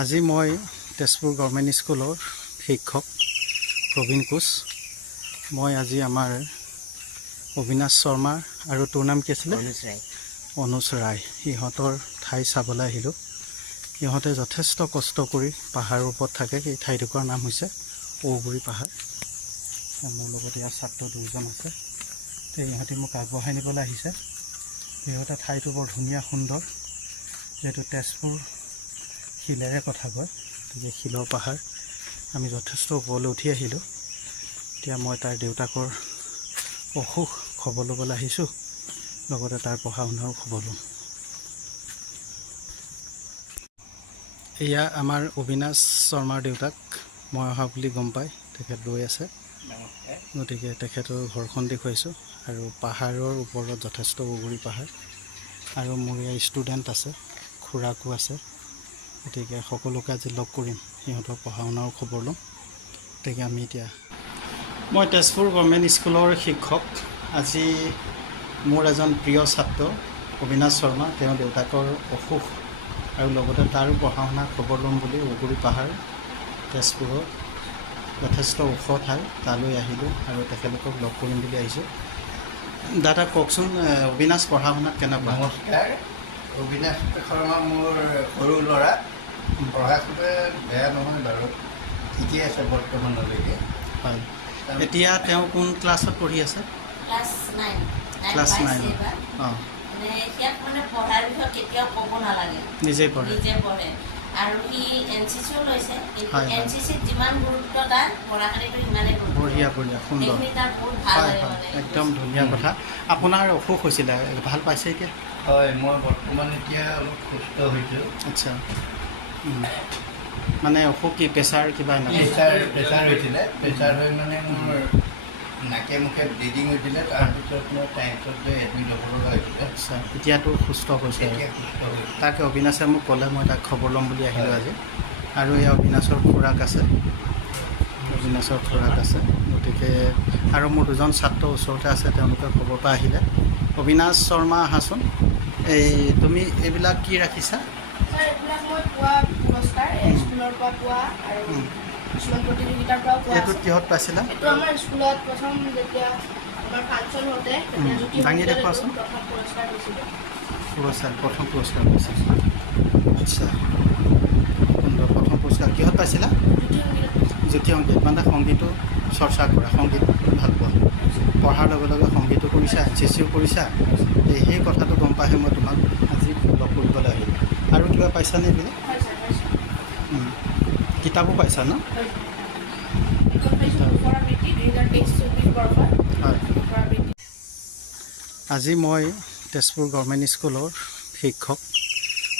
আজি মই তেজপুৰ গভৰ্ণমেণ্ট স্কুলৰ শিক্ষক প্ৰবীণ কোচ। মই আজি আমাৰ অবিনাশ শৰ্মা আৰু তোৰ নাম কি আছিলে? অনুজ ৰায়। ইহঁতৰ ঠাই চাবলৈ আহিলোঁ। ইহঁতে যথেষ্ট কষ্ট কৰি পাহাৰৰ ওপৰত থাকে। এই ঠাইটুকুৰাৰ নাম হৈছে ঔগুৰি পাহাৰ। মোৰ লগত ইয়াৰ ছাত্ৰ দুজন আছে। ইহঁতে মোক আগবঢ়াই নিবলৈ আহিছে। সিহঁতে ঠাইটো বৰ ধুনীয়া সুন্দৰ, যিহেতু তেজপুৰ শিলেৰে কথা কয়, গতিকে শিলৰ পাহাৰ। আমি যথেষ্ট ওপৰলৈ উঠি আহিলোঁ। এতিয়া মই তাৰ দেউতাকৰ অসুখ খবৰ ল'বলৈ আহিছোঁ, লগতে তাৰ পঢ়া শুনাৰো খবৰ ল'ম। এয়া আমাৰ অবিনাশ শৰ্মাৰ দেউতাক। মই অহা বুলি গম পাই তেখেত ৰৈ আছে, গতিকে তেখেতৰ ঘৰখন দেখুৱাইছোঁ। আৰু পাহাৰৰ ওপৰত যথেষ্ট ঔগুৰি পাহাৰ, আৰু মোৰ ইয়াৰ ষ্টুডেণ্ট আছে, খুৰাকো আছে। গতিকে সকলোকে আজি লগ কৰিম, সিহঁতৰ পঢ়া শুনাৰো খবৰ ল'ম। গতিকে আমি এতিয়া মই তেজপুৰ গভৰ্ণমেণ্ট স্কুলৰ শিক্ষক। আজি মোৰ এজন প্ৰিয় ছাত্ৰ অবিনাশ শৰ্মা, তেওঁৰ দেউতাকৰ অসুখ আৰু লগতে তাৰো পঢ়া শুনা খবৰ ল'ম বুলি ঔগুৰি পাহাৰ তেজপুৰৰ যথেষ্ট ওখ ঠাই, তালৈ আহিলোঁ আৰু তেখেতলোকক লগ কৰিম বুলি আহিছোঁ। দাদা কওকচোন, অবিনাশ পঢ়া শুনাত কেনেকুৱা? নমস্কাৰ। অবিনাশ শৰ্মা মোৰ সৰু ল'ৰা। পঢ়া শুনা বেয়া নহয় বাৰু, ঠিকেই আছে বৰ্তমানলৈকে। হয়, এতিয়া তেওঁ কোন ক্লাছত পঢ়ি আছে? ক্লাছ 9। অঁ, পঢ়াৰ বিষয়ে কেতিয়াও ক'ব নালাগে, নিজেই পঢ়ে। আৰু সি NCCও লৈছে, কিন্তু হয়, হয়। NCCত যিমান গুৰুত্ব তাৰ পঢ়াখিনিতো সিমানেই গুৰুত্ব। বঢ়িয়া বঢ়িয়া, সুন্দৰ। সেইখিনি তাৰ বহুত ভাল হয় লাগে হয়, মানে। একদম ধুনীয়া কথা। আপোনাৰ অসুখ হৈছিলে, ভাল পাইছে এতিয়া? হয়, মই বৰ্তমান এতিয়া অলপ সুস্থ হৈছোঁ। আচ্ছা, মানে অসুখ কি প্ৰেছাৰ কিবা নাই? প্ৰেছাৰ হৈছিলে। প্ৰেছাৰ হৈ মানে মোৰ নাকে মুখে ব্লিডিং হৈছিলে। তাৰপিছত মই টাইমছত গৈ এডমিট হ'ব লগা হৈছিলে। আচ্ছা, এতিয়াতো সুস্থ হৈছে। এতিয়া সুস্থ হৈছোঁ। তাকে অবিনাশে মোক ক'লে, মই তাক খবৰ ল'ম বুলি আহিলোঁ আজি। আৰু এই অবিনাশৰ খুৰাক আছে, গতিকে আৰু মোৰ দুজন ছাত্ৰ ওচৰতে আছে, তেওঁলোকে খবৰ পৰা আহিলে। অবিনাশ শৰ্মা, আহাচোন। এই তুমি এইবিলাক কি ৰাখিছা? এইবিলাক মই পোৱা পুৰস্কাৰ, স্কুলৰ পৰা পোৱা আৰু কিছুমান প্ৰতিযোগিতাৰ পৰাও পোৱা এইটোত আছে। কিহত পাইছিলা? এইটো আমাৰ স্কুলত প্ৰথম যেতিয়া আমাৰ ফাংচন হওঁতে দাঙি দেখুৱাচোন। প্ৰথম পুৰস্কাৰ দিছিলোঁ। প্ৰথম পুৰস্কাৰ পাইছা? আচ্ছা, সুন্দৰ। প্ৰথম পুৰস্কাৰ কিহত পাইছিলা? জ্যোতি সংগীত, মানে সংগীতো চৰ্চা কৰা, সংগীত ভাল পোৱা। পঢ়াৰ লগে লগে সংগীতো কৰিছা, NCCও কৰিছা। সেই কথাটো গম পাইহে মই তোমাক আজি লগ কৰিবলৈ আহিলোঁ। আৰু কিবা পাইছানে এইবিলাক? কিতাপো পাইছা ন? হয়। আজি মই তেজপুৰ গভৰ্ণমেণ্ট স্কুলৰ শিক্ষক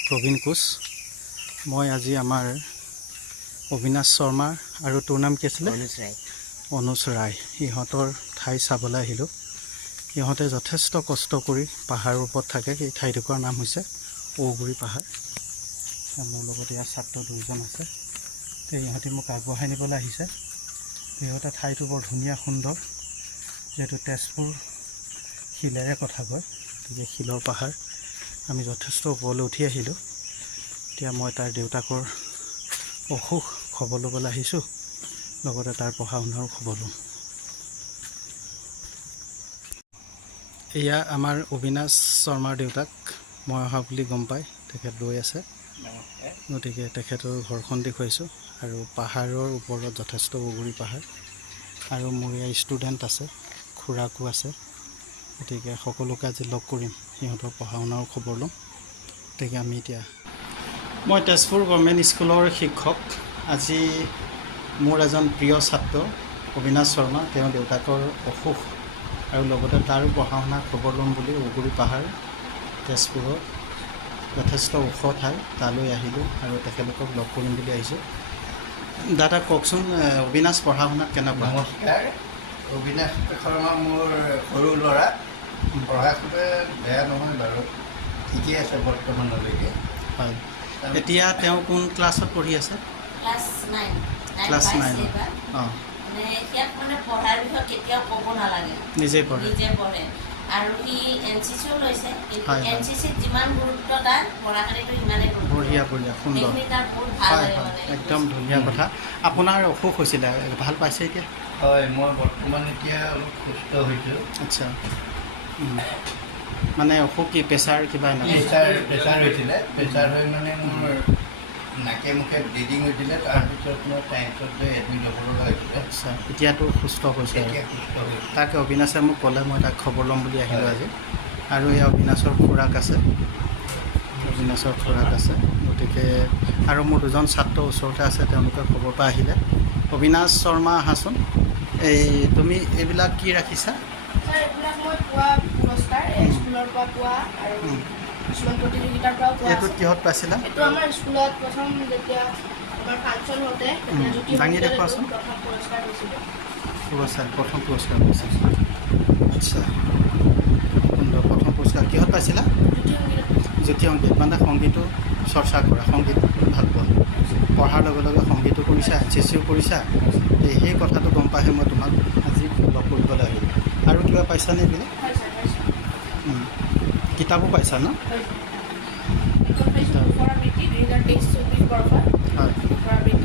প্ৰবীণ কোচ। মই আজি আমাৰ অবিনাশ শৰ্মা আৰু তোৰ নাম কি আছিলে? অনুজ ৰায়। ইহঁতৰ ঠাই চাবলৈ আহিলোঁ। ইহঁতে যথেষ্ট কষ্ট কৰি পাহাৰৰ ওপৰত থাকে। এই ঠাইটুকুৰাৰ নাম হৈছে ঔগুৰি পাহাৰ। মোৰ লগত ইয়াৰ ছাত্ৰ দুজন আছে। ইহঁতে মোক আগবঢ়াই নিবলৈ আহিছে। সিহঁতে ঠাইটো বৰ ধুনীয়া সুন্দৰ, যিহেতু তেজপুৰ শিলেৰে কথা কয়, গতিকে শিলৰ পাহাৰ। আমি যথেষ্ট ওপৰলৈ উঠি আহিলোঁ। এতিয়া মই তাৰ দেউতাকৰ অসুখ খবৰ ল'বলৈ আহিছোঁ, লগতে তাৰ পঢ়া শুনাৰো খবৰ ল'ম। এয়া আমাৰ অবিনাশ শৰ্মাৰ দেউতাক। মই অহা বুলি গম পাই তেখেত ৰৈ আছে, গতিকে তেখেতৰ ঘৰখন দেখুৱাইছোঁ। আৰু পাহাৰৰ ওপৰত যথেষ্ট ঔগুৰি পাহাৰ, আৰু মোৰ ইয়াৰ ষ্টুডেণ্ট আছে, খুৰাকো আছে। গতিকে সকলোকে আজি লগ কৰিম, সিহঁতৰ পঢ়া শুনাৰো খবৰ ল'ম। গতিকে আমি এতিয়া মই তেজপুৰ গভৰ্ণমেণ্ট স্কুলৰ শিক্ষক। আজি মোৰ এজন প্ৰিয় ছাত্ৰ অবিনাশ শৰ্মা, তেওঁৰ দেউতাকৰ অসুখ আৰু লগতে তাৰো পঢ়া শুনা খবৰ ল'ম বুলি ঔগুৰি পাহাৰ তেজপুৰৰ যথেষ্ট ওখ ঠাই, তালৈ আহিলোঁ আৰু তেখেতলোকক লগ কৰিম বুলি আহিছোঁ। দাদা কওকচোন, অবিনাশ পঢ়া শুনাত কেনেকুৱা? নমস্কাৰ। অবিনাশ শৰ্মা মোৰ সৰু ল'ৰা। পঢ়া শুনা বেয়া নহয় বাৰু, ঠিকেই আছে বৰ্তমানলৈকে। হয়, এতিয়া তেওঁ কোন ক্লাছত পঢ়ি আছে? ক্লাছ 9। অঁ, পঢ়াৰ বিষয়ে কেতিয়াও ক'ব নালাগে, নিজেই পঢ়ে। আৰু সি NCCও লৈছে, কিন্তু হয়, হয়। NCCত যিমান গুৰুত্ব তাৰ পঢ়াখিনিতো সিমানেই গুৰুত্ব। বঢ়িয়া বঢ়িয়া সুন্দৰ। সেইখিনি তাত বহুত ভাল হয় লাগে হয় মানে একদম ধুনীয়া কথা। আপোনাৰ অসুখ হৈছিলে, ভাল পাইছে এতিয়া? হয়, মই বৰ্তমান এতিয়া অলপ সুস্থ হৈছোঁ। আচ্ছা মানে অসুখ কি প্ৰেছাৰ কিবা এনেকুৱা? প্ৰেছাৰ হৈছিলে। প্ৰেছাৰ হৈ মানে মোৰ নাকে মুখে ব্লিডিং হৈছিলে। তাৰপিছত মই টাইমছত গৈ এডমিট হ'ব লগা হৈছিলে। আচ্ছা এতিয়াতো সুস্থ হৈছে আৰু এতিয়া সুস্থ হৈছোঁ। তাকে অবিনাশে মোক ক'লে, মই তাক খবৰ ল'ম বুলি আহিলোঁ আজি। আৰু এই অবিনাশৰ খুৰাক আছে, অবিনাশৰ খুৰাক আছে। গতিকে আৰু মোৰ দুজন ছাত্ৰ ওচৰতে আছে, তেওঁলোকে খবৰ পৰা আহিলে। অবিনাশ শৰ্মা আহাচোন। এই তুমি এইবিলাক কি ৰাখিছা? ছাৰ এইবিলাক মই পোৱা পুৰস্কাৰ স্কুলৰ পৰা পোৱা আৰু কিছুমান প্ৰতিযোগিতাৰ পৰাও পোৱা এইটোত আছে। কিহত পাইছিলা? এইটো আমাৰ স্কুলত প্ৰথম যেতিয়া আমাৰ ফাংচন হওঁতে তেতিয়া জ্যোতি দাঙি সংগীতত দেখুৱাচোন। এইটো প্ৰথম পুৰস্কাৰ হৈছিলে। পুৰস্কাৰ, প্ৰথম পুৰস্কাৰ পাইছা? আচ্ছা সুন্দৰ। প্ৰথম পুৰস্কাৰ কিহত পাইছিলা? জ্যোতি সংগীতত জ্যোতি সংগীত মানে সংগীতো চৰ্চা কৰা, সংগীত ভাল পোৱা, পঢ়াৰ লগে লগে সংগীতো কৰিছা, এনচিচিও কৰিছা। সেই কথাটো গম পাইহে মই তোমাক আজি লগ কৰিবলৈ আহিলোঁ। আৰু কিবা পাইছানে এইবিলাক? পাইছা পাইছা কিতাপো পাইছা ন? এইখন পাইছোঁ পৰা বৃত্তি 2023-24 বৰ্ষৰ হয়। পৰা বৃত্তি